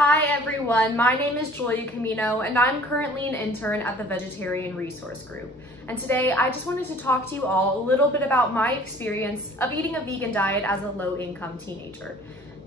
Hi everyone, my name is Comino and I'm currently an intern at the Vegetarian Resource Group. And today I just wanted to talk to you all a little bit about my experience of eating a vegan diet as a low-income teenager.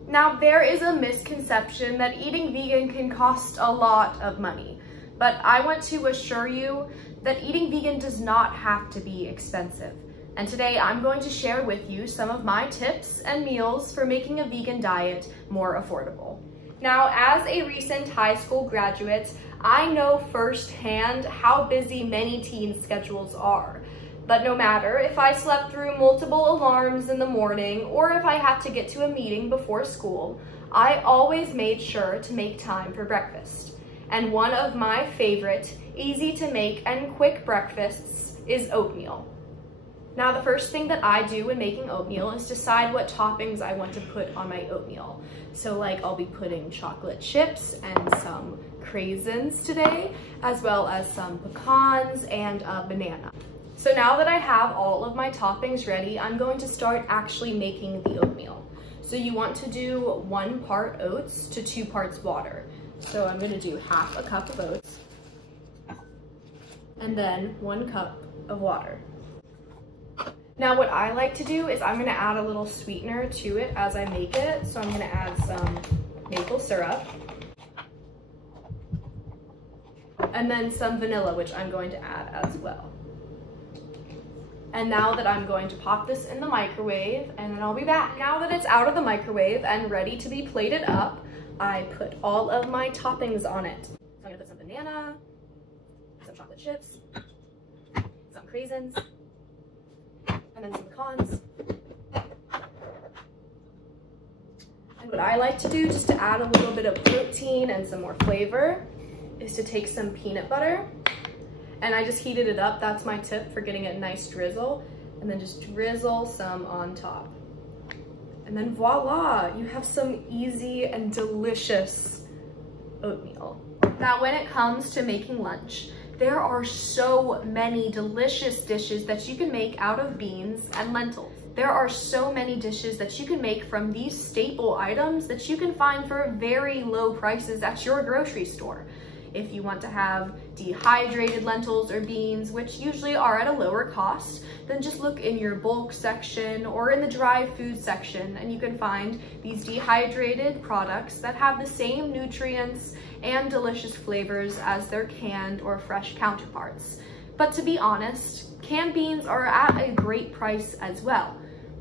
Now, there is a misconception that eating vegan can cost a lot of money, but I want to assure you that eating vegan does not have to be expensive. And today I'm going to share with you some of my tips and meals for making a vegan diet more affordable. Now, as a recent high school graduate, I know firsthand how busy many teen schedules are. But no matter if I slept through multiple alarms in the morning or if I had to get to a meeting before school, I always made sure to make time for breakfast. And one of my favorite, easy to make and quick breakfasts is oatmeal. Now, the first thing that I do when making oatmeal is decide what toppings I want to put on my oatmeal. So like I'll be putting chocolate chips and some craisins today, as well as some pecans and a banana. So now that I have all of my toppings ready, I'm going to start actually making the oatmeal. So you want to do 1 part oats to 2 parts water. So I'm going to do half a cup of oats and then 1 cup of water. Now what I like to do is I'm gonna add a little sweetener to it as I make it. So I'm gonna add some maple syrup and then some vanilla, which I'm going to add as well. And now that I'm going to pop this in the microwave and then I'll be back. Now that it's out of the microwave and ready to be plated up, I put all of my toppings on it. So I'm gonna put some banana, some chocolate chips, some craisins, and then some pecans. And what I like to do, just to add a little bit of protein and some more flavor, is to take some peanut butter, and I just heated it up. That's my tip for getting a nice drizzle, and then just drizzle some on top. And then voila, you have some easy and delicious oatmeal. Now, when it comes to making lunch, there are so many delicious dishes that you can make out of beans and lentils. There are so many dishes that you can make from these staple items that you can find for very low prices at your grocery store. If you want to have dehydrated lentils or beans, which usually are at a lower cost, then just look in your bulk section or in the dry food section and you can find these dehydrated products that have the same nutrients and delicious flavors as their canned or fresh counterparts. But to be honest, canned beans are at a great price as well.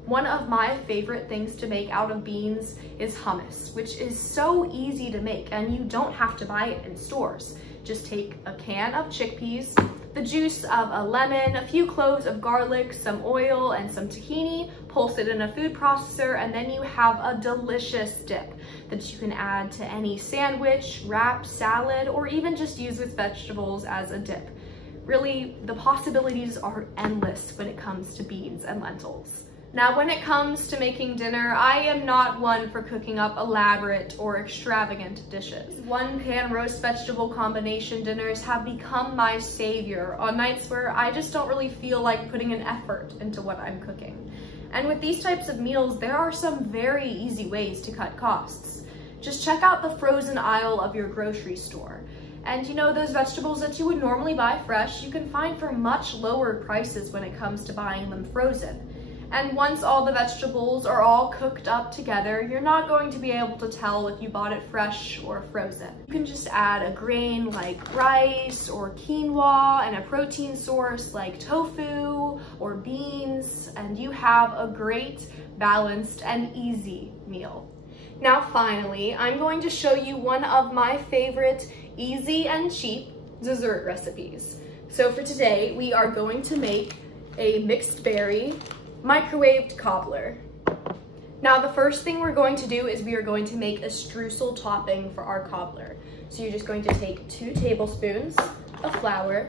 One of my favorite things to make out of beans is hummus, which is so easy to make and you don't have to buy it in stores. Just take a can of chickpeas, the juice of a lemon, a few cloves of garlic, some oil, and some tahini, pulse it in a food processor, and then you have a delicious dip that you can add to any sandwich, wrap, salad, or even just use with vegetables as a dip. Really, the possibilities are endless when it comes to beans and lentils. Now, when it comes to making dinner, I am not one for cooking up elaborate or extravagant dishes. 1-pan roast vegetable combination dinners have become my savior on nights where I just don't really feel like putting an effort into what I'm cooking. And with these types of meals, there are some very easy ways to cut costs. Just check out the frozen aisle of your grocery store. And you know, those vegetables that you would normally buy fresh, you can find for much lower prices when it comes to buying them frozen. And once all the vegetables are all cooked up together, you're not going to be able to tell if you bought it fresh or frozen. You can just add a grain like rice or quinoa and a protein source like tofu or beans, and you have a great, balanced, and easy meal. Now finally, I'm going to show you one of my favorite easy and cheap dessert recipes. So for today, we are going to make a mixed berry microwaved cobbler. Now the first thing we're going to do is we are going to make a streusel topping for our cobbler. So you're just going to take 2 tablespoons of flour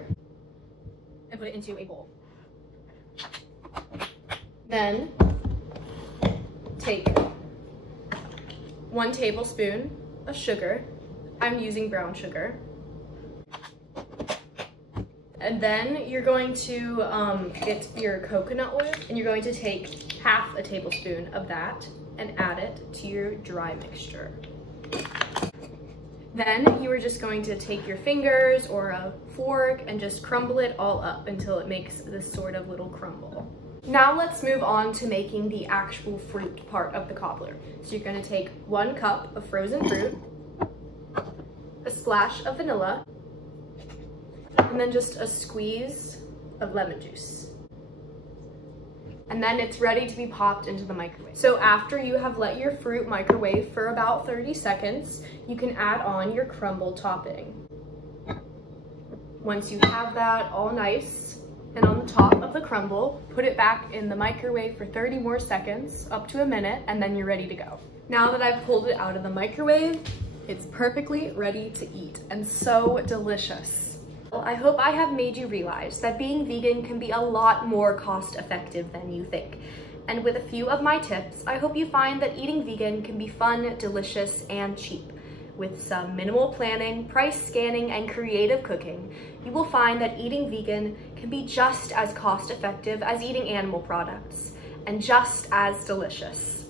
and put it into a bowl. Then take 1 tablespoon of sugar. I'm using brown sugar. And then you're going to get your coconut oil and you're going to take half a tablespoon of that and add it to your dry mixture. Then you are just going to take your fingers or a fork and just crumble it all up until it makes this sort of little crumble. Now let's move on to making the actual fruit part of the cobbler. So you're going to take 1 cup of frozen fruit, a splash of vanilla, and then just a squeeze of lemon juice. And then it's ready to be popped into the microwave. So after you have let your fruit microwave for about 30 seconds, you can add on your crumble topping. Once you have that all nice and on the top of the crumble, put it back in the microwave for 30 more seconds, up to a minute, and then you're ready to go. Now that I've pulled it out of the microwave, it's perfectly ready to eat and so delicious. I hope I have made you realize that being vegan can be a lot more cost-effective than you think. And with a few of my tips, I hope you find that eating vegan can be fun, delicious, and cheap. With some minimal planning, price scanning, and creative cooking, you will find that eating vegan can be just as cost-effective as eating animal products, and just as delicious.